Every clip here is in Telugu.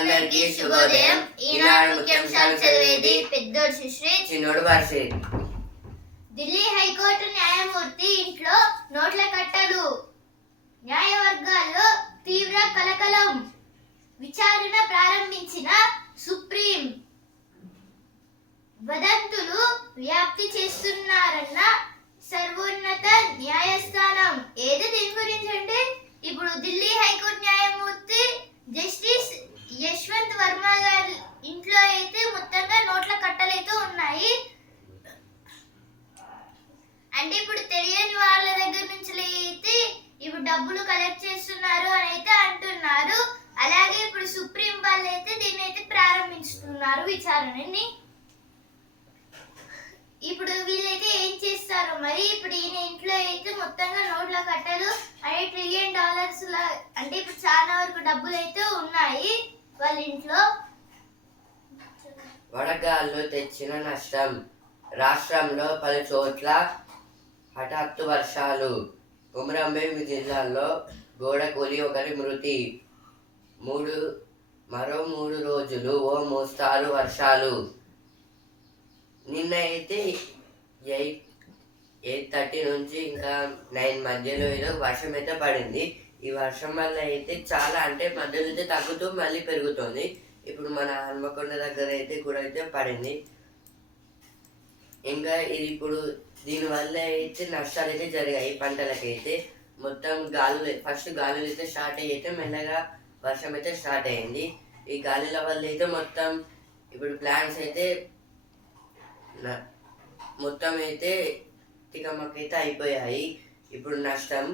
శ్రోతలందరికీ శుభోదయం. ఈనాడు ముఖ్యాంశాలు చదివేది పెద్దోడు సుశ్రీ, చిన్నోడు వర్షి. ఢిల్లీ హైకోర్టు న్యాయమూర్తి ఇంట్లో నోట్ల కట్టలు, న్యాయవర్గాల్లో తీవ్ర కలకలం, విచారణ ప్రారంభించిన సుప్రీం, వదంతులు వ్యాప్తి చేస్తున్నారన్న సర్వోన్నత న్యాయస్థానం. ఏదో దీని గురించి అంటే ఇప్పుడు ఢిల్లీ హైకోర్టు న్యాయమూర్తి జస్టిస్ యశ్వంత్ వర్మ గారి ఇంట్లో అయితే మొత్తంగా నోట్ల కట్టలైతే ఉన్నాయి. అంటే ఇప్పుడు తెలియని వాళ్ళ దగ్గర నుంచి అయితే ఇప్పుడు డబ్బులు కలెక్ట్ చేస్తున్నారు అని అయితే అంటున్నారు. అలాగే ఇప్పుడు సుప్రీం వాళ్ళు అయితే దీన్ని అయితే ప్రారంభిస్తున్నారు విచారణని. ఇప్పుడు వీళ్ళైతే ఏం చేస్తారు మరి? ఇప్పుడు ఈయన ఇంట్లో అయితే మొత్తంగా నోట్ల కట్టలు $1 ట్రిలియన్ అంటే ఇప్పుడు చాలా వరకు డబ్బులు అయితే ఉన్నాయి వాళ్ళ ఇంట్లో. వడగాల్లో తెచ్చిన నష్టం. రాష్ట్రంలో పలు చోట్ల హఠాత్తు వర్షాలు. కొమరంభీం జిల్లాలో గోడ కూలి ఒకరి మృతి. మరో 3 రోజులు ఓ మోస్తారు వర్షాలు. నిన్న అయితే 8:30 నుంచి ఇంకా 9 మధ్యలో ఏదో వర్షం అయితే పడింది. ఈ వర్షం వల్ల అయితే చాలా అంటే మధ్యలో అయితే తగ్గుతూ మళ్ళీ పెరుగుతుంది. ఇప్పుడు మన హన్మకొండ దగ్గర అయితే కూడా అయితే పడింది. ఇంకా ఇది ఇప్పుడు దీనివల్ల అయితే నష్టాలు అయితే జరిగాయి పంటలకైతే. మొత్తం ఫస్ట్ గాలులు అయితే స్టార్ట్ అయ్యి అయితే మెల్లగా వర్షం అయితే స్టార్ట్ అయ్యింది. ఈ గాలుల వల్ల అయితే మొత్తం ఇప్పుడు ప్లాంట్స్ అయితే మొత్తం అయితే తికమకైతే అయిపోయాయి. ఇప్పుడు నష్టం.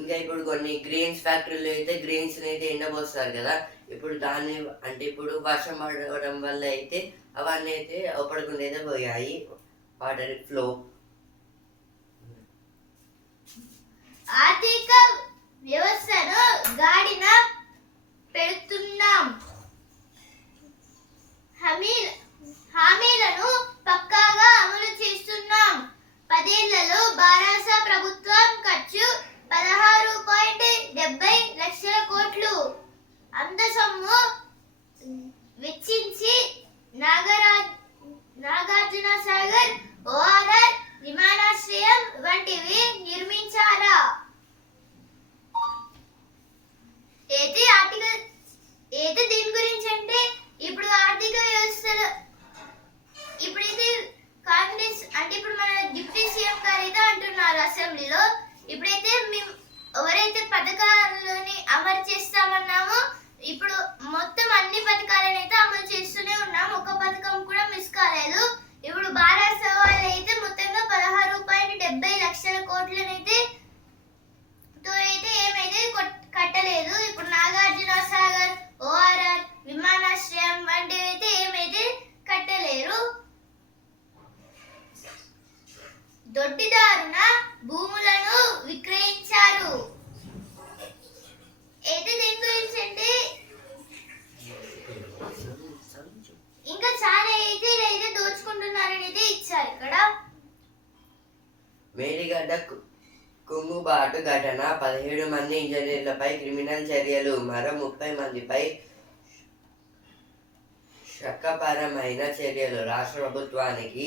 ఇంకా ఇప్పుడు కొన్ని గ్రెయిన్స్ ఫ్యాక్టరీలో అయితే గ్రెయిన్స్ అయితే ఎండబోస్తారు కదా, ఇప్పుడు దాన్ని అంటే ఇప్పుడు వర్షం పడడం వల్ల అయితే అవన్నీ అయితే ఒప్పడకుండా అయితే పోయాయి వాటర్ ఫ్లో. ఆర్థిక వ్యవస్థను గాడిన పెడుతున్నాం, హామీలను పక్కాగా అమలు చేస్తున్నాం. 10 ఏళ్లలో భారత ప్రభుత్వం ఖర్చు 16.70 లక్షల కోట్లు. అంత సొమ్ము వెచ్చించి నాగార్జున సాగర్, ఓఆర్ఆర్ విమానాశ్రయం వంటివి నిర్మించారా? అయితే దీని గురించి అంటే ఇప్పుడు ఆర్థిక వ్యవస్థలో ఇప్పుడైతే కాంగ్రెస్ అంటే ఇప్పుడు మన డిప్యూటీ సీఎం గారు అయితే అంటున్నారు అసెంబ్లీలో, ఇప్పుడైతే మేము ఎవరైతే పథకాలని అమలు చేస్తామన్నామో ఇప్పుడు మొత్తం అన్ని పథకాలను అయితే అమలు చేస్తూనే ఉన్నాం, ఒక్క పథకం కూడా మిస్ కాలేదు. ఇప్పుడు భారత వాళ్ళు అయితే మొత్తంగా 16.70 లక్షల కోట్లనైతే ఏమైతే కట్టలేదు. ఇప్పుడు నాగార్జున సాగర్, ఓఆర్ఆర్ విమానాశ్రయం వంటివి అయితే ఏమైతే కట్టలేరు. దొడ్డిదారున భూములను విక్రయించారు. అయితే దీని గురించి అంటే ఇంకా చాలా అయితే దోచుకుంటున్నారని అయితే ఇచ్చారు ఇక్కడ. మేడిగడ్డ కుంగుబాటు ఘటన. 17 మంది ఇంజనీర్లపై క్రిమినల్ చర్యలు. మరో 30 మందిపై చట్టపరమైన చర్యలు. రాష్ట్ర ప్రభుత్వానికి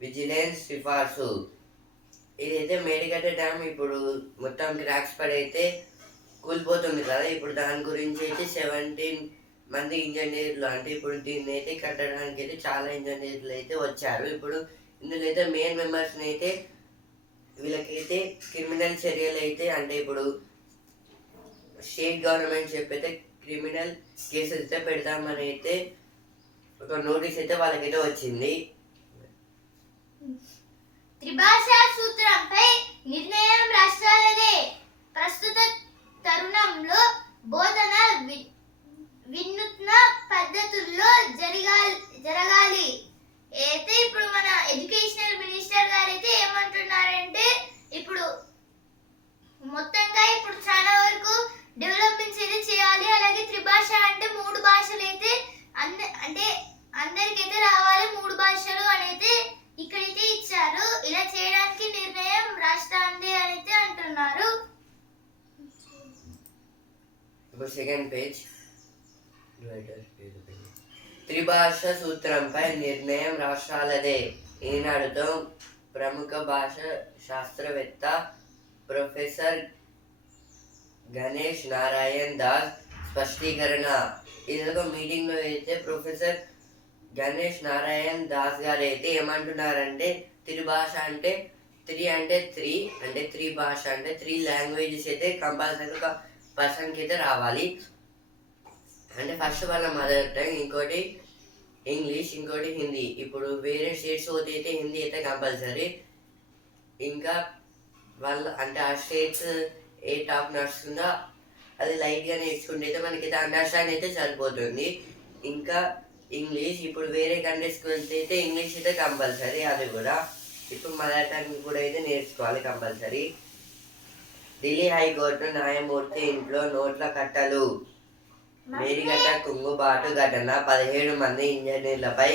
విజిలెన్స్ సిఫార్సు. ఇదైతే మేడిగడ్డ డ్యామ్ ఇప్పుడు మొత్తం క్రాక్స్ పడి అయితే కూలిపోతుంది కదా, ఇప్పుడు దాని గురించి అయితే 17 మంది ఇంజనీర్లు అంటే ఇప్పుడు దీన్ని అయితే కట్టడానికి అయితే చాలా ఇంజనీర్లు అయితే వచ్చారు. ఇప్పుడు ఇందులో అయితే మెయిన్ మెంబర్స్ని అయితే వీళ్ళకైతే క్రిమినల్ చర్యలు అయితే అంటే ఇప్పుడు స్టేట్ గవర్నమెంట్ చెప్పైతే క్రిమినల్ కేసులు అయితే పెడతామని అయితే ఒక నోటీస్ అయితే వాళ్ళకైతే వచ్చింది. త్రిభాషా సూత్రంపై నిర్ణయం రాష్ట్రాలదే. ప్రస్తుత తరుణంలో బోధన వినూత్న పద్ధతుల్లో జరగాలి. అయితే ఇప్పుడు మన ఎడ్యుకేషనల్ మినిస్టర్ గారు అయితే ఏమంటున్నారంటే ఇప్పుడు మొత్తంగా ఇప్పుడు చాలా వరకు డెవలప్మెంట్స్ అయితే చేయాలి. అలాగే త్రిభాష అంటే 3 భాషలు అయితే అంటే అందరికైతే రావాలి 3 భాషలు అని అయితే ఇక్కడైతే ఇచ్చారు. ఇలా చేయడానికి నిర్ణయం రాష్ట్రాందే అని అయితే అంటున్నారు. ఇప్పుడు సెకండ్ పేజ్. త్రిభాష సూత్రంపై నిర్ణయం రాష్ట్రాలదే. ఈనాడుతో ప్రముఖ భాష శాస్త్రవేత్త ప్రొఫెసర్ గణేష్ నారాయణ్ దాస్ స్పష్టీకరణ. ఇదొక మీటింగ్లో అయితే ప్రొఫెసర్ గణేష్ నారాయణ్ దాస్ గారు అయితే ఏమంటున్నారంటే త్రిభాష అంటే త్రీ భాష అంటే 3 లాంగ్వేజెస్ అయితే కంపల్సరీ ఒక పర్సన్కి అయితే రావాలి. అంటే ఫస్ట్ వాళ్ళ మదర్ టంగ్, ఇంకోటి ఇంగ్లీష్, ఇంకోటి హిందీ. ఇప్పుడు వేరే స్టేట్స్ పోతే అయితే హిందీ అయితే కంపల్సరీ. ఇంకా వాళ్ళ అంటే ఆ స్టేట్స్ ఏ టాప్ నడుస్తుందో అది లైట్గా నేర్చుకుంటే అయితే మనకైతే అండర్స్టాండ్ అయితే సరిపోతుంది. ఇంకా ఇంగ్లీష్, ఇప్పుడు వేరే కంట్రీస్కి వెళ్తే అయితే ఇంగ్లీష్ అయితే కంపల్సరీ. అది కూడా ఇప్పుడు మదర్ టంగ్ కూడా అయితే నేర్చుకోవాలి కంపల్సరీ. ఢిల్లీ హైకోర్టు న్యాయమూర్తి ఇంట్లో నోట్ల కట్టలు. మేడిగడ్డ కుంగుబాటు ఘటన, 17 మంది ఇంజనీర్లపై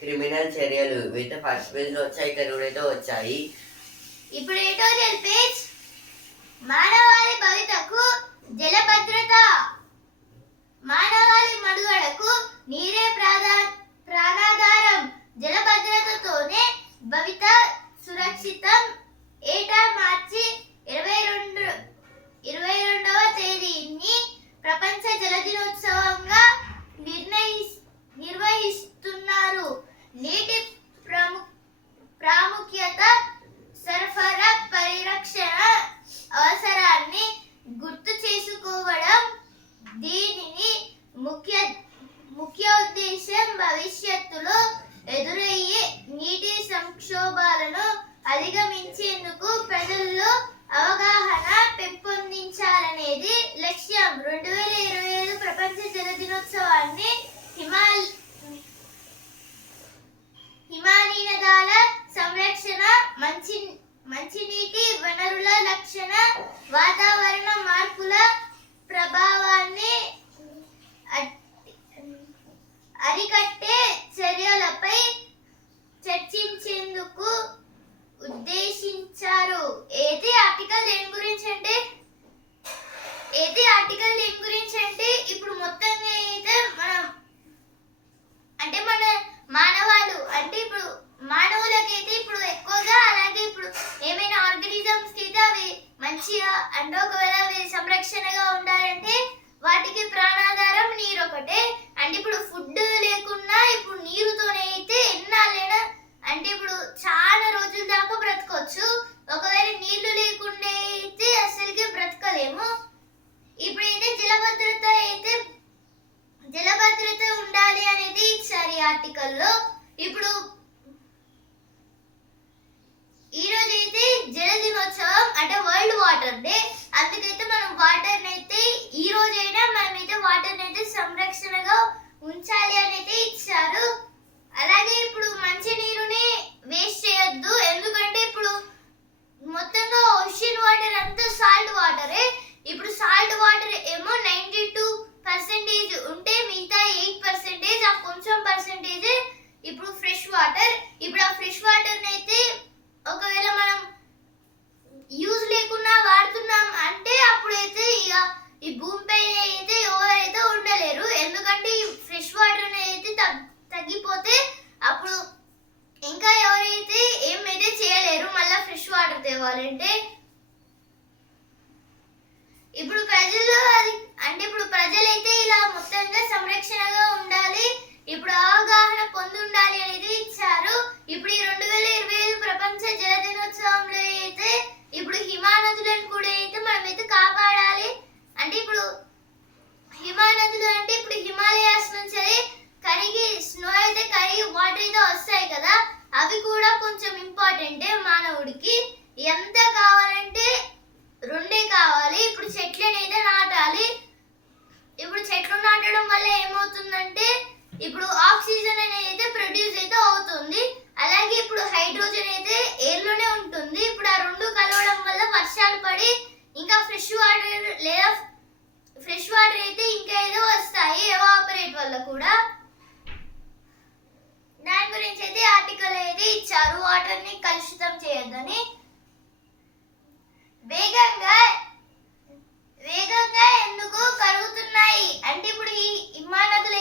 క్రిమినల్ చర్యలు. ఇవైతే ఫస్ట్ పేజ్ లో వచ్చాయి, ఇక్కడ కూడా అయితే వచ్చాయి. ఇప్పుడు ఎడిటోరియల్ పేజ్. మానవాళి భవితకు జల భద్రత. మానవాళి మనుగడకు నీరే ప్రాణాధారం. జల భద్రతతోనే భవిత సురక్షితం. ఏటా మార్చి 22వ తేదీని ప్రపంచ జల దినోత్సవంగా నిర్వహిస్తున్నారు. నీటి ప్రాముఖ్యత, సరఫరా, పరిరక్షణ అవసరాన్ని గుర్తు చేసుకోవడం దీనిని ముఖ్య ఉద్దేశం. భవిష్యత్తులో ఎదురయ్యే నీటి సంక్షోభాలను అధిగమించేందుకు ప్రజల్లో అవగాహన పెంపొందించాలనేది లక్ష్యం. 2025 ప్రపంచ జల దినోత్సవాన్ని హిమానీనదాల సంరక్షణ, మంచినీటి వనరుల రక్షణ, వాతావరణ మార్పుల ప్రభావాన్ని అరికట్టే చర్యలపై చర్చించేందుకు ఉద్దేశించారు. ఏది ఆర్టికల్ దేని గురించి అంటే ఇప్పుడు మొత్తంగా అయితే మన మానవాళు అంటే ఇప్పుడు మానవులకైతే ఇప్పుడు ఎక్కువగా, అలాగే ఇప్పుడు ఏమైనా ఆర్గానిజమ్స్ కి అయితే అవి మంచిగా అంటే ఒకవేళ అవి సంరక్షణగా ఉండాలంటే వాటికి ప్రాణాధారం నీరు ఒకటే. అంటే ఇప్పుడు ఫుడ్ లేకున్నా ఇప్పుడు నీరుతోనే అయితే ఎన్నాళ్ళైనా అంటే ఇప్పుడు చాలా రోజుల దాకా బ్రతకొచ్చు. ఒకవేళ నీళ్లు లేకుండా అయితే అసలుకి బ్రతకలేము. ఇప్పుడైతే జల భద్రత ఉండాలి అనేది ఇచ్చారు ఈ ఆర్టికల్లో. ఇప్పుడు ఈ రోజు అయితే జల దినోత్సవం అంటే వరల్డ్ వాటర్ డే. అందుకైతే మనం వాటర్ అయితే ఈ రోజైనా మనమైతే వాటర్ అయితే సంరక్షణగా ఉంచాలి అని అయితే ఇచ్చారు. అలాగే ఇప్పుడు మంచి నీరుని వేస్ట్ చేయొద్దు. ఎందుకంటే ఇప్పుడు మొత్తంగా ఓషన్ వాటర్ అంతా సాల్ట్ వాటరే. ఇప్పుడు సాల్ట్ వాటర్ ఏమో 92% ఉంటే మిగతా 8% ఆ కొంచెం పర్సెంటేజ్ ఇప్పుడు ఫ్రెష్ వాటర్. ఇప్పుడు ఆ ఫ్రెష్ వాటర్ అయితే ఒకవేళ మనం యూజ్ లేకుండా వాడుతున్నాం అంటే అప్పుడైతే ఇక ఈ భూమిపై అయితే ఎవరైతే ఉండలేరు. ఎందుకంటే ఈ ఫ్రెష్ వాటర్ అయితే తగ్గిపోతే అప్పుడు ఇంకా ఎవరైతే ఏమైతే చేయలేరు మళ్ళీ ఫ్రెష్ వాటర్ తేవాలంటే. ఇప్పుడు ప్రజలైతే ఇలా మొత్తంగా సంరక్షణగా ఉండాలి, ఇప్పుడు అవగాహన పొంది ఉండాలి అనేది ఇచ్చారు. ఇప్పుడు ఈ 2025 ప్రపంచ జల దినోత్సవంలో అయితే ఇప్పుడు హిమానదులను కూడా అయితే మనమైతే కాపాడాలి. అంటే ఇప్పుడు హిమానదులు అంటే ఇప్పుడు హిమాలయాస్ నుంచి కరిగి స్నో అయితే కరిగి వాటర్ అయితే వస్తాయి కదా, అవి కూడా కొంచెం ఇంపార్టెంటే మానవుడికి. ఎంత కావాలంటే 2 కావాలి. ఇప్పుడు చెట్లను అయితే నాటాలి. ఇప్పుడు చెట్లు నాటడం వల్ల ఏమవుతుందంటే ఇప్పుడు ఆక్సిజన్ అనేది అయితే ప్రొడ్యూస్ అయితే అవుతుంది. అలాగే ఇప్పుడు హైడ్రోజన్ అయితే ఎయిర్ లోనే ఉంటుంది. ఇప్పుడు ఆ 2 కలవడం వల్ల వర్షాలు పడి ఇంకా ఫ్రెష్ వాటర్ అయితే ఇంకా ఏదో వస్తాయి ఎవాపరేట్ వల్ల కూడా. దాని గురించి అయితే ఆర్టికల్ అయితే ఇచ్చారు, వాటర్ ని కలుషితం చేయొద్దని. వేగంగా ఎందుకు కరుగుతున్నాయి అంటే ఇప్పుడు ఈ హిమానదులు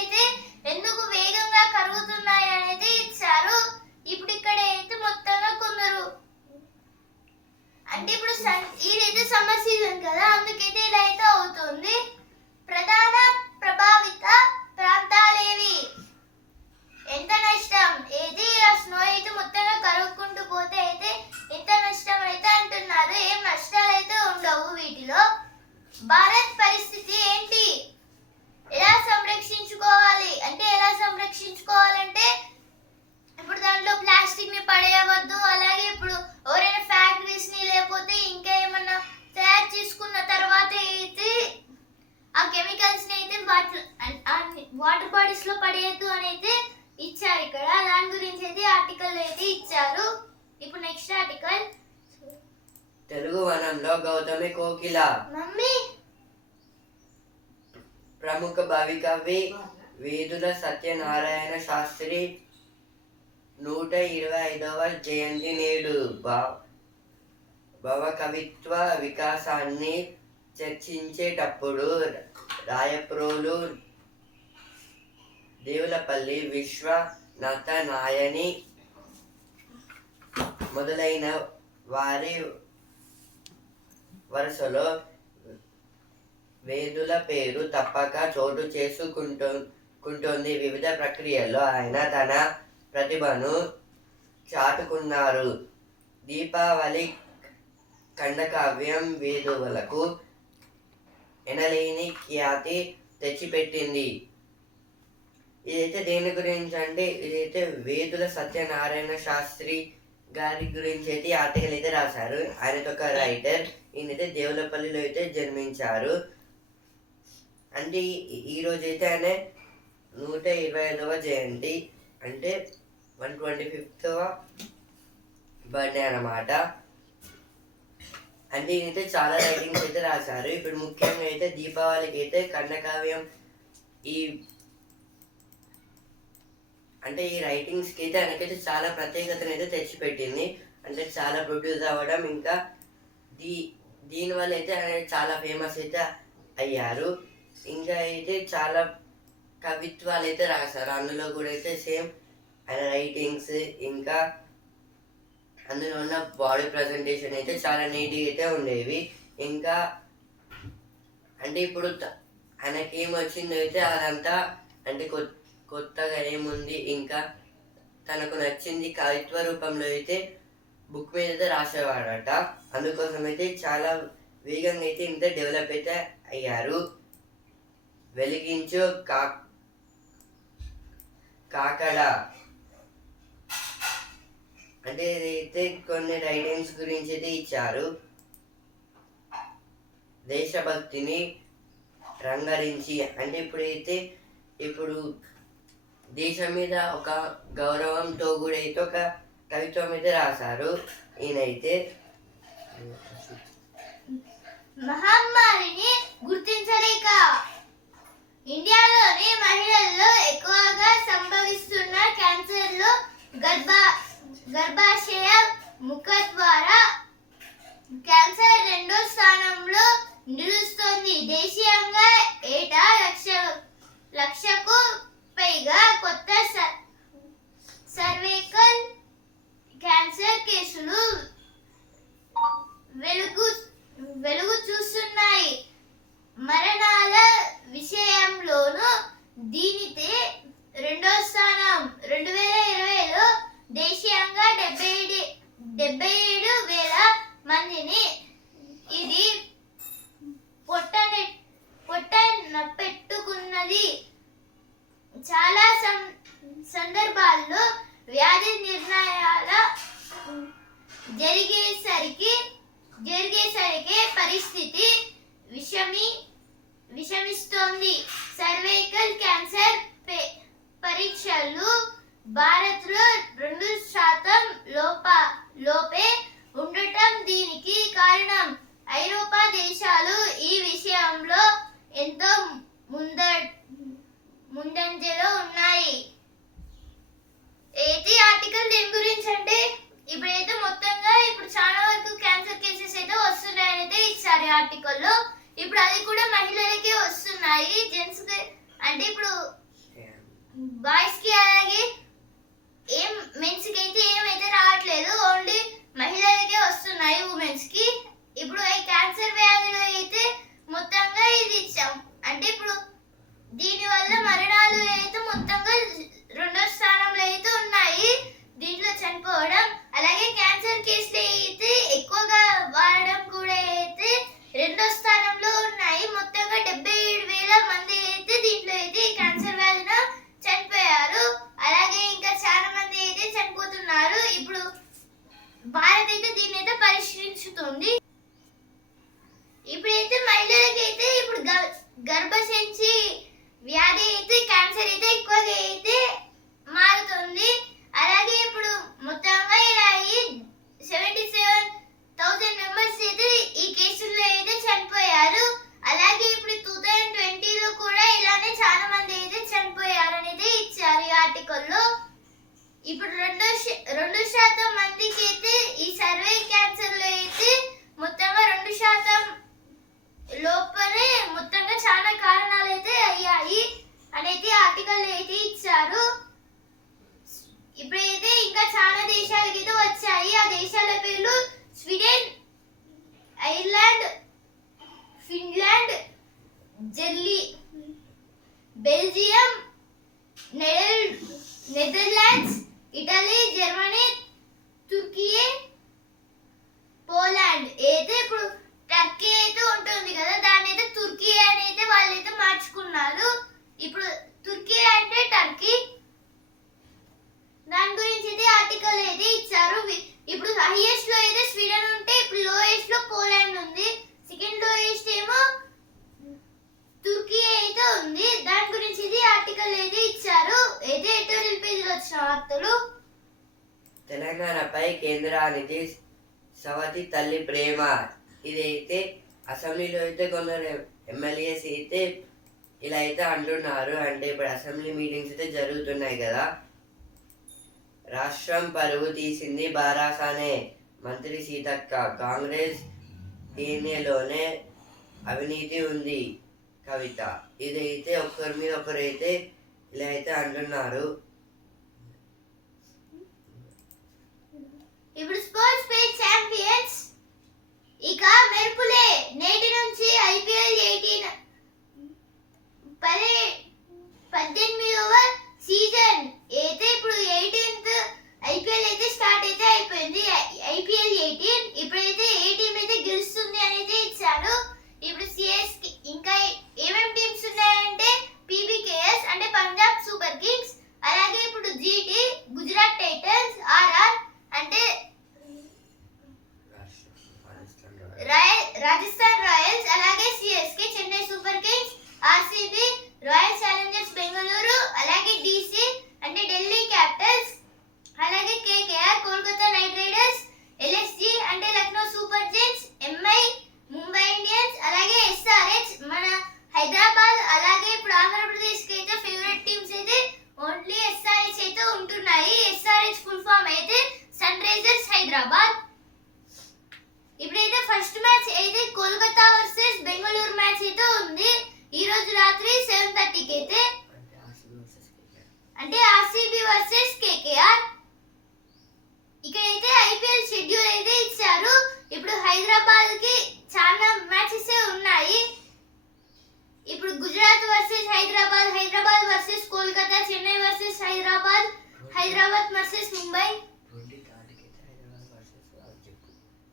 వాటర్ బాడీస్ లో పడేయద్దు అని అయితే ఇచ్చారు ఇక్కడ. దాని గురించి అయితే ఆర్టికల్ అయితే ఇచ్చారు. ఇప్పుడు నెక్స్ట్ ఆర్టికల్. తెలుగు వనంలో గౌతమి కోకిల. మమ్మీ ప్రముఖ భవికవి వేదుల సత్యనారాయణ శాస్త్రి 125వ జయంతి నేడు. భవకవిత్వ వికాసాన్ని చర్చించేటప్పుడు రాయప్రోలు, దేవులపల్లి విశ్వనాథ నాయని మొదలైన వారి వరుసలో వేదుల పేరు తప్పక చోటు చేసుకుంటోంది. వివిధ ప్రక్రియల్లో ఆయన తన ప్రతిభను చాటుకున్నారు. దీపావళి ఖండకావ్యం వేదువలకు ఎనలేని ఖ్యాతి తెచ్చిపెట్టింది. ఇదైతే దేని గురించి అంటే ఇదైతే వేదుల సత్యనారాయణ శాస్త్రి గారి గురించి అయితే ఆర్టికల్ అయితే రాశారు. ఆయన ఒక రైటర్. ఈయనైతే దేవులపల్లిలో అయితే జన్మించారు. అంటే ఈరోజు అయితే ఆయన 125వ జయంతి, అంటే 125వ బర్త్డే అన్నమాట. అంటే ఈయనైతే చాలా రైటింగ్స్ అయితే రాశారు. ఇప్పుడు ముఖ్యంగా అయితే దీపావళికి అయితే ఖండకావ్యం ఈ రైటింగ్స్కి అయితే ఆయనకైతే చాలా ప్రత్యేకతను అయితే తెచ్చిపెట్టింది. అంటే చాలా ప్రొడ్యూస్ అవ్వడం, ఇంకా దీనివల్ల అయితే ఆయన చాలా ఫేమస్ అయితే అయ్యారు. ఇంకా అయితే చాలా కవిత్వాలు అయితే రాశారు. అందులో కూడా అయితే సేమ్ ఆయన రైటింగ్స్, ఇంకా అందులో ఉన్న బాడీ ప్రజెంటేషన్ అయితే చాలా నీట్గా అయితే ఉండేవి. ఇంకా అంటే ఇప్పుడు ఆయనకి ఏం వచ్చిందో అయితే అదంతా అంటే కొత్తగా ఏముంది, ఇంకా తనకు నచ్చింది కవిత్వ రూపంలో అయితే బుక్ మీద అయితే రాసేవాడట. అందుకోసం అయితే చాలా వేగంగా అయితే ఇంత డెవలప్ అయితే అయ్యారు. వెలిగించు కాకడ అంటే ఇదైతే కొన్ని రైటింగ్స్ గురించి అయితే ఇచ్చారు. దేశభక్తిని రంగరించి అంటే ఇప్పుడు దేశం మీద ఒక గౌరవంతో కూడా అయితే ఒక కవిత్వం అయితే రాశారు ఈయనైతే. మహమ్మారిని గుర్తించలేక ఇండియాలోని మహిళల్లో ఎక్కువగా సంభవిస్తున్న క్యాన్సర్లు గర్భాశయ ముఖద్వార క్యాన్సర్ రెండో స్థానంలో నిలుస్తోంది. దేశీయంగా ఏటా లక్షకు పైగా కొత్త సర్వైకల్ క్యాన్సర్ కేసులు వెలుగు చూస్తున్నాయి. మరణాల విషయంలోనూ దీనితే రెండో స్థానం. 2020లో దేశీయంగా 77,000 మందిని ఇది పొట్టనపెట్టుకున్నది. చాలా సందర్భాల్లో వ్యాధి నిర్ణయాల జరిగేసరికి పరిస్థితి విషమిస్తోంది. సర్వైకల్ క్యాన్సర్ పరీక్షలు భారత్లో 2% లోపే ఉండటం దీనికి కారణం. ఐరోపా దేశాలు ఈ విషయంలో ఎంతో ముందంజలో ఉన్నాయి. అయితే ఆర్టికల్ దేని గురించి అంటే ఇప్పుడైతే మొత్తంగా ఇప్పుడు చాలా వరకు క్యాన్సర్ కేసెస్ అయితే వస్తున్నాయని అయితే ఇచ్చారు ఈ ఆర్టికల్లో. ఇప్పుడు అది కూడా మహిళలకే వస్తున్నాయి. జెంట్స్ అంటే ఇప్పుడు బాయ్స్ కి అలాగే మెన్స్ కి అయితే ఏమైతే రావట్లేదు, ఓన్లీ మహిళలకే వస్తున్నాయి, ఉమెన్స్ కి. ఇప్పుడు ఈ క్యాన్సర్ వ్యాధులు అయితే మొత్తంగా ఇది ఇచ్చాం. అంటే ఇప్పుడు దీని వల్ల మరణాలు అయితే మొత్తంగా రెండో స్థానంలో అయితే ఉన్నాయి. దీంట్లో చనిపోవడం అలాగే క్యాన్సర్ కేసులు అయితే ఎక్కువగా వాడడం కూడా అయితే రెండో స్థానంలో ఉన్నాయి. మొత్తంగా 77,000 మంది అయితే దీంట్లో అయితే క్యాన్సర్ వ్యాధిన చనిపోయారు. అలాగే ఇంకా చాలా మంది అయితే చనిపోతున్నారు. ఇప్పుడు భారత్ అయితే దీన్ని అయితే పరిష్కరించుతుంది. ఇప్పుడైతే మహిళలకైతే ఇప్పుడు గర్భసంచి అయితే క్యాన్సర్ అయితే ఎక్కువగా అయితే మారుతుంది. అలాగే ఇప్పుడు మొత్తంగా ఇలా 77,000 మెంబర్స్ అయితే ఈ కేసుల్లో అయితే చనిపోయారు. అలాగే ఇప్పుడు 2020లో కూడా ఇలానే చాలా మంది అయితే చనిపోయారు అనేది ఇచ్చారు ఈ ఆర్టికల్లో. ఇప్పుడు 2% మందికి అయితే ఈ సర్వే క్యాన్సర్లో అయితే మొత్తంగా 2% లోపలే మొత్తంగా చాలా కారణాలు అయితే అయ్యాయి అనేది ఆర్టికల్ అయితే ఇచ్చారు. ఇప్పుడైతే ఇంకా చాలా దేశాలకి అయితే వచ్చాయి. ఆ దేశాల పేర్లు Sweden, Ireland, Finland, Germany, Belgium, Netherlands, Italy, Germany, తుర్కీ, పోలాండ్. అయితే ఇప్పుడు టర్కీ అయితే ఉంటుంది కదా, దాన్ని అయితే తుర్కీ అని అయితే వాళ్ళైతే మార్చుకున్నారు. ఇప్పుడు తుర్కీ అంటే టర్కీ. దాని గురించి అయితే ఆర్టికల్ అయితే ఇచ్చారు. ఇప్పుడు హైయెస్ట్ లో అయితే స్వీడన్ ఉంటే ఇప్పుడు లోయెస్ట్ లో పోలాండ్ ఉంది. సెకండ్ లోయెస్ట్ ఏమో తుర్కీ అయితే ఉంది. దాని గురించి ఇది ఆర్టికల్ అయితే ఇచ్చారు. అయితే ఎడిటోరియల్ పేజీలో వచ్చిన వార్తలు. తెలంగాణపై కేంద్రానికి సవతి తల్లి ప్రేమ. ఇదైతే అసెంబ్లీలో అయితే కొందరు ఎమ్మెల్యేస్ అయితే ఇలా అయితే అంటున్నారు. అంటే ఇప్పుడు అసెంబ్లీ మీటింగ్స్ అయితే జరుగుతున్నాయి కదా. రాష్ట్రం పరువు తీసింది బారాసానే మంత్రి సీతక్క. కాంగ్రెస్ డీఎన్ఏలోనే అవినీతి ఉంది కవిత. ఇదైతే ఒకరి మీద ఒకరైతే ఇలా అయితే అంటున్నారు. ఇప్పుడు స్పోర్ట్స్ పేజ్ ఛాంపియన్స్ ఇక మెరుపులే. నేటి నుంచి ఐపీఎల్ 18వ సీజన్ అయితే ఇప్పుడు 18th ఐపీఎల్ అయితే స్టార్ట్ అయితే అయిపోయింది. ఐపీఎల్ 18 ఇప్పుడైతే ఏ టీం అయితే గెలుస్తుంది అనేది ఇచ్చారు. ఇప్పుడు సిఎస్కే ఇంకా ఏమేం టీమ్స్ ఉన్నాయంటే పీబీకేఎస్ అంటే పంజాబ్ సూపర్ కింగ్స్, అలాగే ఇప్పుడు జీటీ గుజరాత్ టైటన్స్, ఆర్ఆర్ అంటే రాజస్థాన్ రాయల్స్, అలాగే CSK Chennai Super Kings, RCB Royal Challengers Bengaluru, అలాగే డీసీ అంటే ఢిల్లీ క్యాపిటల్స్, అలాగే KKR Kolkata Knight Riders, LSG అంటే Lucknow Super Giants, MI Mumbai Indians, అలాగే ఎస్ఆర్హెచ్ మన హైదరాబాద్. అలాగే ఇప్పుడు ఆంధ్రప్రదేశ్ కి అయితే ఫేవరెట్ టీమ్స్ అయితే ఓన్లీ ఎస్ఆర్హెచ్ అయితే ఉంటున్నాయి. ఎస్ఆర్హెచ్ ఫుల్ ఫామ్ అయితే సన్ రైజర్స్ హైదరాబాద్. ఇప్పుడైతే ఫస్ట్ మ్యాచ్ అయితే కోల్కతా వర్సెస్ బెంగళూరు మ్యాచ్ అయితే ఉంది. ఈ రోజు రాత్రి 7:30కి అయితే అంటే ఆర్సీబీ వర్సెస్ కేకేఆర్. ఇక్కడైతే ఐపీఎల్ షెడ్యూల్ అయితే ఇచ్చారు. ఇప్పుడు హైదరాబాద్ కి చాలా మ్యాచెస్ ఉన్నాయి. ఇప్పుడు Gujarat versus Hyderabad, Hyderabad versus Kolkata, Chennai versus Hyderabad, Hyderabad versus Mumbai.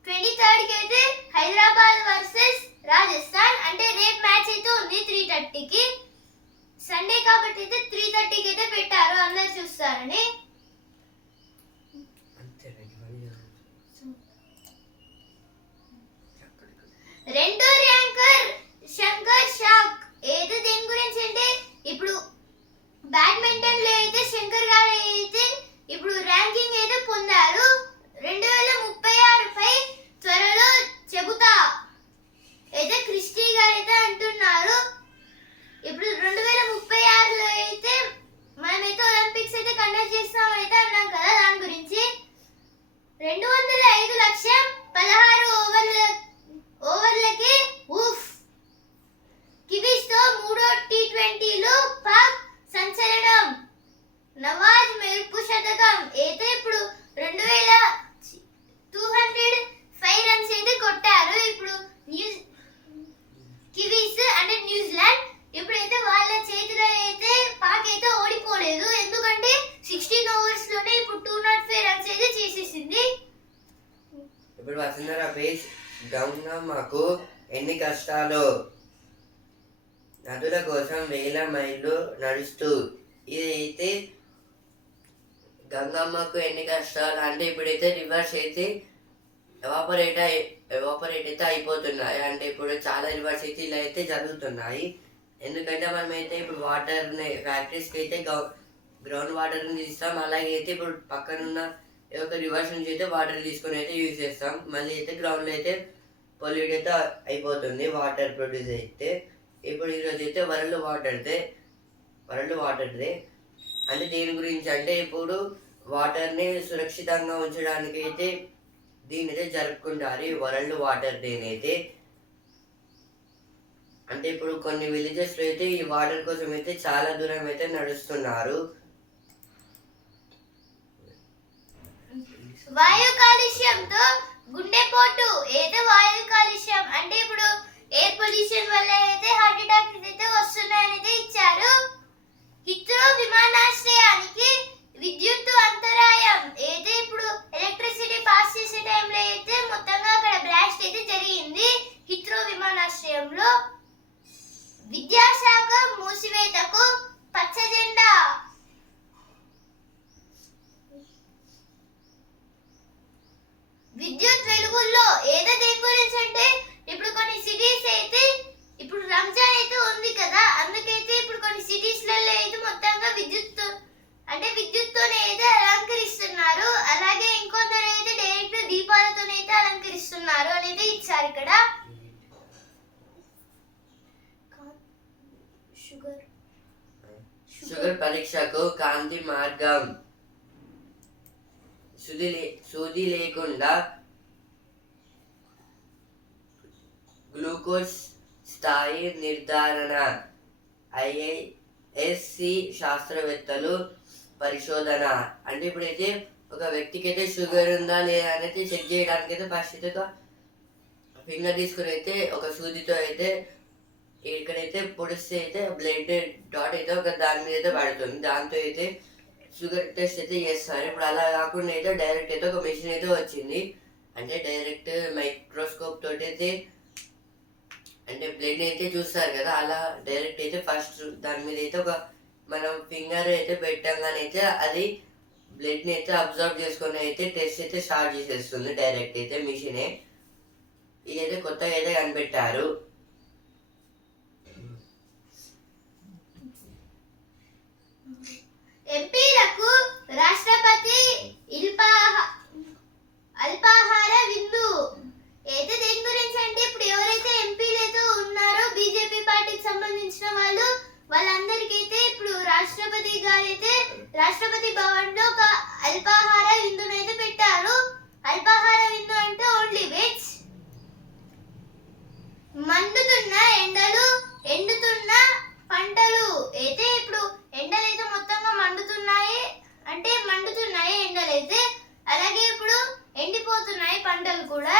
23rd కి అయితే హైదరాబాద్ వర్సెస్ రాజస్థాన్ అంటే రేపు మ్యాచ్ అయితే ఉంది 3:30కి. సండే కాబట్టి అయితే 3:30కి అయితే పెట్టారు, అందరు చూస్తారని. రెండో ర్యాంకర్ శంకర్ షాక్. ఏదో దేని గురించి అంటే ఇప్పుడు బ్యాడ్మింటన్ లో అయితే శంకర్ గారు అయితే ఇప్పుడు ర్యాంకింగ్ అయితే పొందారు. 2036 పై త్వరలో చెబుతా అయితే క్రిస్టీ గారు అయితే అంటున్నారు. ఇప్పుడు 2036లో అయితే మనమైతే ఒలింపిక్స్ అయితే కండక్ట్ చేస్తామని అయితే అన్నాం కదా. దాని గురించి 205 లక్షం 16 ఓవర్లకి ఊఫ్ కివీస్ తో మూడో టీ20లో పాక్ సంచలనం నవాజ్ మెరుపు శతకం. అయితే ఇప్పుడు 2205 రన్స్ అయితే కొట్టారు. ఇప్పుడు కివీస్ అంటే న్యూజిలాండ్ ఇప్పుడైతే వాళ్ళ చేతిలో అయితే పాక్ అయితే ఓడిపోలేదు. ఎందుకంటే 16 ఓవర్స్ లోనే ఇప్పుడు 205 రన్స్ అయితే చేసేసింది. ఇప్పుడు వసుంధర పేజ్ గంగమ్మకు ఎన్ని కష్టాలు. నదుల కోసం వేల మైళ్ళు నడుస్తూ. ఇదైతే గంగమ్మకు ఎన్ని కష్టాలు అంటే ఇప్పుడైతే రివర్స్ అయితే ఎవాపరేట్ అయితే అయిపోతున్నాయి. అంటే ఇప్పుడు చాలా రివర్స్ అయితే ఇలా అయితే జరుగుతున్నాయి. ఎందుకంటే మనమైతే ఇప్పుడు వాటర్ని ఫ్యాక్టరీస్కి అయితే గ్రౌండ్ వాటర్ని తీస్తాం, అలాగే అయితే ఇప్పుడు పక్కనున్న ఒక రివర్స్ నుంచి అయితే వాటర్ తీసుకొని అయితే యూజ్ చేస్తాం. మళ్ళీ అయితే గ్రౌండ్లో అయితే పొల్యూట్ అయితే అయిపోతుంది వాటర్ ప్రొడ్యూస్ అయితే. ఇప్పుడు ఈరోజు అయితే వరల్డ్ వాటర్ డే అంటే దేని గురించి అంటే ఇప్పుడు వాటర్ని సురక్షితంగా ఉంచడానికి అయితే దీని అయితే జరుపుకుంటారు ఈ వరల్డ్ వాటర్ డేని అయితే. అంటే ఇప్పుడు కొన్ని విలేజెస్లో అయితే ఈ వాటర్ కోసం అయితే చాలా దూరం అయితే నడుస్తున్నారు. వాయు కాలుష్యంతో గుండెపోటు అయితే వాయు కాలుష్యం అంటే ఇప్పుడు ఎయిర్ పొల్యూషన్ వల్ల అయితే హార్ట్ అటాక్స్ అయితే వస్తున్నాయని అయితే ఇచ్చారు. హిత్రో విమానాశ్రయానికి విద్యుత్ అంతరాయం అయితే ఇప్పుడు ఎలక్ట్రిసిటీ పాస్ చేసే టైంలో అయితే మొత్తంగా అక్కడ బ్లాస్ట్ అయితే జరిగింది హిత్రో విమానాశ్రయంలో. విద్యాశాఖ మూసివేతకు పచ్చ జెండా. విద్యుత్ వెలుగుల్లో ఏదో దేని గురించి అంటే ఇప్పుడు కొన్ని సిటీస్ అయితే ఇప్పుడు రంజాన్ అయితే ఉంది కదా, అందుకైతే ఇప్పుడు కొన్ని సిటీస్లలో అయితే మొత్తంగా విద్యుత్తోనే అయితే అలంకరిస్తున్నారు. అలాగే ఇంకొందరు అయితే డైరెక్ట్ దీపాలతోనైతే అలంకరిస్తున్నారు అనేది ఇచ్చారు ఇక్కడ. షుగర్ పరీక్షకు కాంతి మార్గం. సూది లేకుండా గ్లూకోజ్ స్థాయి నిర్ధారణ. ఐఐఎస్సి శాస్త్రవేత్తలు పరిశోధన. అంటే ఇప్పుడైతే ఒక వ్యక్తికి అయితే షుగర్ ఉందా లేదా అనేది చెక్ చేయడానికి అయితే ఫస్ట్ అయితే ఫింగర్ తీసుకుని అయితే ఒక సూదితో అయితే ఇక్కడైతే పొడిస్తే అయితే బ్లడ్ డాట్ అయితే ఒక దాని మీద అయితే పడుతుంది. దాంతో అయితే షుగర్ టెస్ట్ అయితే చేస్తారు. ఇప్పుడు అలా కాకుండా అయితే డైరెక్ట్ అయితే ఒక మెషిన్ అయితే వచ్చింది. అంటే డైరెక్ట్ మైక్రోస్కోప్ తోటి అయితే అంటే బ్లడ్ అయితే చూస్తారు కదా, అలా డైరెక్ట్ అయితే ఫస్ట్ దాని మీద అయితే ఒక మనం ఫింగర్ అయితే పెట్టంగానే అయితే అది బ్లడ్ని అయితే అబ్జర్వ్ చేసుకొని అయితే టెస్ట్ అయితే స్టార్ట్ చేసేస్తుంది డైరెక్ట్ అయితే మిషనే. ఇదైతే కొత్తగా అయితే కనిపెట్టారు. ఎంపీలకు రాష్ట్రపతి అల్పాహార విందు. అయితే దేని గురించి అంటే ఇప్పుడు ఎవరైతే ఎంపీలు అయితే ఉన్నారో బీజేపీ పార్టీకి సంబంధించిన వాళ్ళందరికీ అయితే ఇప్పుడు రాష్ట్రపతి గారైతే రాష్ట్రపతి భవన్ లో ఒక అల్పాహార విందును అయితే పెట్టారు. అల్పాహార విందు అంటే ఓన్లీ వెజ్. మండుతున్న ఎండలు, ఎండుతున్న పంటలు. అయితే ఇప్పుడు ఎండలు అయితే మొత్తంగా మండుతున్నాయి ఎండలైతే, అలాగే ఇప్పుడు ఎండిపోతున్నాయి పంటలు కూడా.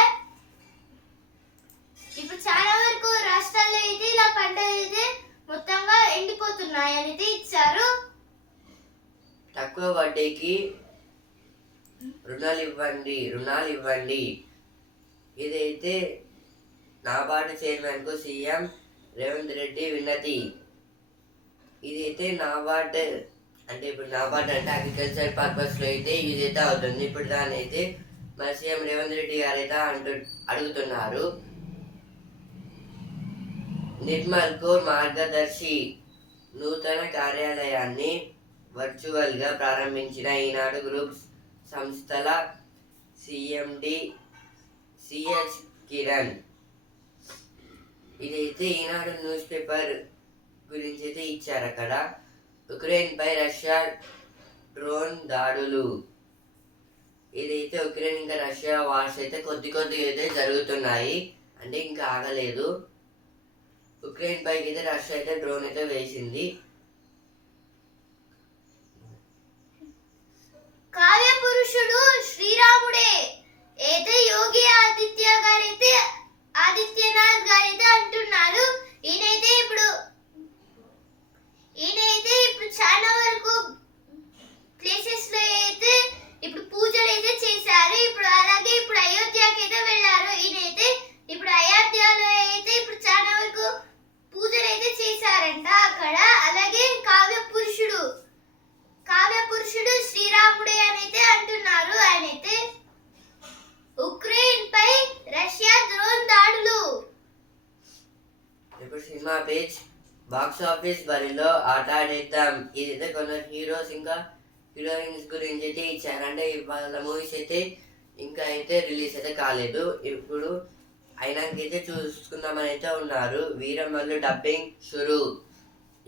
ఇప్పుడు చాలా వరకు రాష్ట్రాల్లో అయితే ఇలా పంటలు అయితే మొత్తంగా ఎండిపోతున్నాయి అనేది ఇచ్చారు. తక్కువ వడ్డీకి రుణాలు ఇవ్వండి. ఇదైతే నాబార్డు చైర్మన్ కు సీఎం రేవంత్ రెడ్డి విన్నతి. ఇదైతే నాబార్డ్ అంటే ఇప్పుడు నాబార్డ్ అంటే అగ్రికల్చర్ పర్పస్ లో అయితే యూజ్ అయితే అవుతుంది. ఇప్పుడు దాన్ని అయితే మన సీఎం రేవంత్ రెడ్డి గారు అయితే అడుగుతున్నారు. నిర్మల్ కు మార్గదర్శి నూతన కార్యాలయాన్ని వర్చువల్ గా ప్రారంభించిన ఈనాడు గ్రూప్ సంస్థల సిఎండి సిహెచ్ కిరణ్. ఇదైతే ఈనాడు న్యూస్ పేపర్ గురించి అయితే ఇచ్చారు అక్కడ. ఉక్రెయిన్ పై రష్యా డ్రోన్ దాడులు. ఇదైతే ఉక్రెయిన్ ఇంకా రష్యా వార్స్ అయితే కొద్దిగా అయితే జరుగుతున్నాయి, అంటే ఇంకా ఆగలేదు. ఉక్రెయిన్ పైకి అయితే రష్యా అయితే డ్రోన్ అయితే వేసింది. కావ్య పురుషుడు శ్రీరాముడే అయితే యోగి ఆదిత్యనాథ్ గారైతే అంటున్నారు. ఈయనైతే ఇప్పుడు చాలా వరకు ప్లేసెస్ లో అయితే ఇప్పుడు పూజలు అయితే చేశారు. ఇప్పుడు అలాగే ఇప్పుడు అయోధ్యకి అయితే వెళ్ళారు. ఈయనైతే ఇప్పుడు అయోధ్యలో అయితే ఇప్పుడు చాలా వరకు పూజలు అయితే చేశారంట అక్కడ. అలాగే బాక్స్ ఆఫీస్ బరిలో ఆట ఆడేద్దాం. ఇదైతే కొందరు హీరోస్ ఇంకా హీరోయిన్స్ గురించి అయితే ఇచ్చారు. అంటే వాళ్ళ మూవీస్ అయితే ఇంకా అయితే రిలీజ్ అయితే కాలేదు. ఇప్పుడు అయినాకైతే చూసుకుందామని అయితే ఉన్నారు. వీరమల్లు డబ్బింగ్ షురు.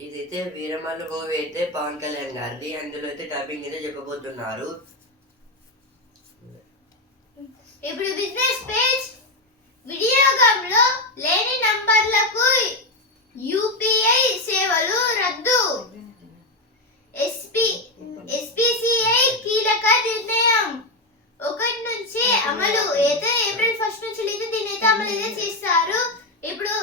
ఇదైతే వీరమల్లు మూవీ అయితే పవన్ కళ్యాణ్ గారిది. అందులో అయితే డబ్బింగ్ అయితే చెప్పబోతున్నారు. ఇప్పుడు బిజినెస్ పేజ్ వినియోగంలో లేని నంబర్లకు యూపీఐ సేవలు రద్దు. ఎస్పీసీఐ కీలక నిర్ణయం 1 నుంచి అమలు. అయితే ఏప్రిల్ 1 నుంచి దీన్ని అయితే అమలు అయితే చేస్తారు. ఇప్పుడు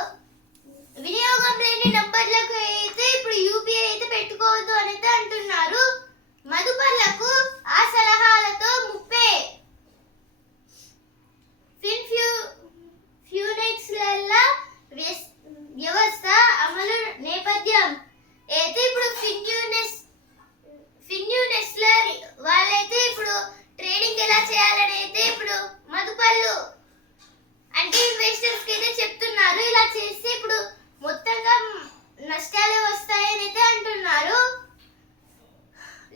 వినియోగం లేని నంబర్లకు అయితే ఇప్పుడు యూపీఐ అయితే పెట్టుకోవద్దు అని అయితే అంటున్నారు. మదుపర్లకు ఆ సలహాలతో ముప్పే. ఫ్యూనెక్స్ల వ్యవస్థ అమలు నేపథ్యం అయితే ఇప్పుడు ఫిన్యూనెస్ల వాళ్ళైతే ఇప్పుడు ట్రేడింగ్ ఎలా చేయాలని అయితే ఇప్పుడు మదుపర్లు అంటే ఇన్వెస్టర్స్ కి అయితే చెప్తున్నారు. ఇలా చేస్తే ఇప్పుడు మొత్తంగా నష్టాలు వస్తాయని అయితే అంటున్నారు.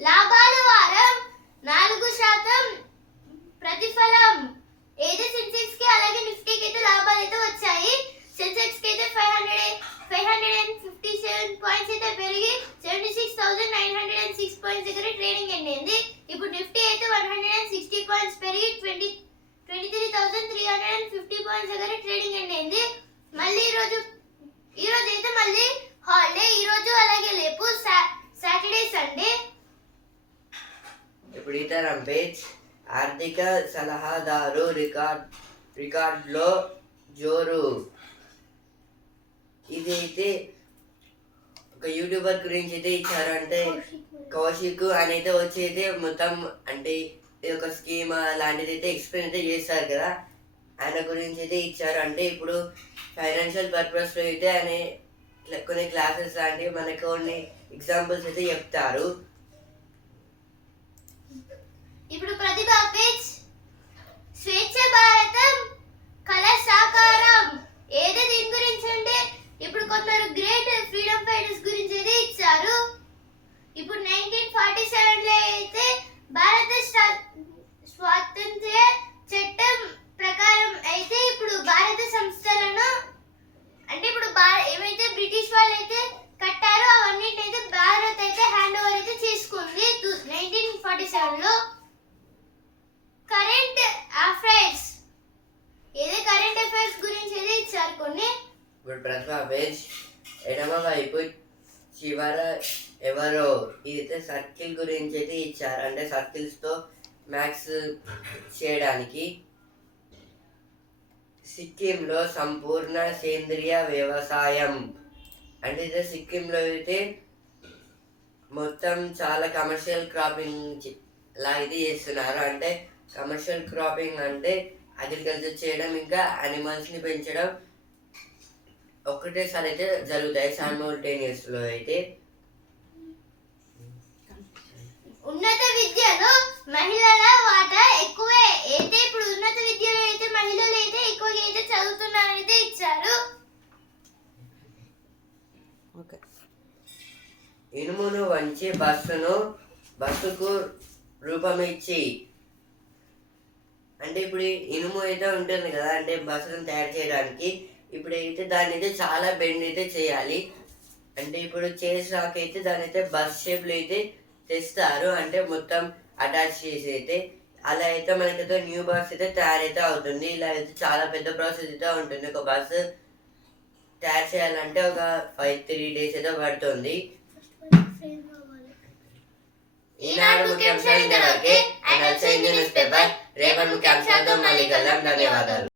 లాభాల వారం 4% ప్రతిఫలం. ఏదో సెన్సెక్స్ కి అలాగే నిఫ్టీకి అయితే లాభాలు అయితే వచ్చాయి. సెన్సెక్స్ కి అయితే 557 పాయింట్స్ అయితే పెరిగి 76,906 పాయింట్స్ దగ్గర ట్రేడింగ్ ఎండింది. ఇప్పుడు నిఫ్టీ అయితే 160 పాయింట్స్ పెరిగి 23,350 పాయింట్స్ దగ్గర ట్రేడింగ్ ఎండింది. మళ్ళీ ఈ రోజు అయితే మళ్ళీ హాలిడే. ఈ రోజు అలాగే రేపు సాటర్డే సండే. ఇప్పుడు ఈ తరం పేజ్ ఆర్థిక సలహాదారు రికార్డులో జోరు. ఇదైతే ఒక యూట్యూబర్ గురించి అయితే ఇచ్చారు. అంటే కౌశిక్ అని అయితే వచ్చి అయితే మొత్తం అంటే ఇది ఒక స్కీమ్ లాంటిది అయితే ఎక్స్ప్లెయిన్ అయితే చేస్తారు కదా, ఆయన గురించి అయితే ఇచ్చారు. అంటే ఇప్పుడు ఫైనాన్షియల్ పర్పస్లో అయితే ఆయన కొన్ని క్లాసెస్ లాంటివి మనకు కొన్ని ఎగ్జాంపుల్స్ అయితే చెప్తారు. ఇప్పుడు ప్రతిభా పేజ్ స్వేచ్ఛ భారతం కళ సాకారం. ఏదో దీని గురించి అంటే ఇప్పుడు కొందరు గ్రేట్ ఫ్రీడమ్ ఫైటర్స్ గురించి అయితే ఇచ్చారు. ఇప్పుడు 1947లో అయితే భారత స్వాతంత్ర్య చట్టం ప్రకారం అయితే ఇప్పుడు భారత సంస్థలను అంటే ఇప్పుడు ఏమైతే బ్రిటిష్ వాళ్ళు అయితే కట్టారో అవన్నిటిని అయితే భారత్ అయితే హ్యాండ్ ఓవర్ అయితే చేసుకుంది 1947లో. కరెంట్ అఫైర్స్ ఏదో కరెంట్ అఫైర్స్ గురించి అయితే ఇచ్చారు కొన్ని. ఇప్పుడు ప్రతిభా పేజ్ ఎడమ వైపు చివర ఎవరో. ఇదైతే సర్కిల్ గురించి అయితే ఇచ్చారు. అంటే సర్కిల్స్తో మ్యాథ్స్ చేయడానికి. సిక్కింలో సంపూర్ణ సేంద్రియ వ్యవసాయం. అంటే అయితే సిక్కింలో అయితే మొత్తం చాలా కమర్షియల్ క్రాపింగ్ లా ఇది చేస్తున్నారు. అంటే కమర్షియల్ క్రాపింగ్ అంటే అగ్రికల్చర్ చేయడం ఇంకా యానిమల్స్ని పెంచడం ఒకటేసారి అయితే జరుగుతాయి సైమల్టేనియస్లో అయితే. ఉన్నత విద్యలో మహిళల వాటా ఎక్కువే. అయితే ఇప్పుడు ఉన్నత విద్యలో అయితే మహిళలు అయితే ఎక్కువగా అయితే చదువుతున్నారని అయితే ఇచ్చారు. ఇనుమును వంచి బస్సుకు రూపమిచ్చి. అంటే ఇప్పుడు ఇనుము అయితే ఉంటుంది కదా, అంటే బస్సులను తయారు చేయడానికి. ఇప్పుడు అయితే దాన్ని అయితే చాలా బెండ్ అయితే చేయాలి. అంటే ఇప్పుడు చేసాక అయితే దాన్ని అయితే బస్ షేప్లో అయితే తెస్తారు. అంటే మొత్తం అటాచ్ చేసి అయితే అలా అయితే మనకైతే న్యూ బస్ అయితే తయారైతే అవుతుంది. ఇలా అయితే చాలా పెద్ద ప్రాసెస్ అయితే ఉంటుంది. ఒక బస్సు తయారు చేయాలంటే ఒక 3 days అయితే పడుతుంది. ఈనాడు ముఖ్యాంశాలు ఇంతవరకే. రేపటి ముఖ్యాంశాలతో మళ్ళీ కలుద్దాం. ధన్యవాదాలు.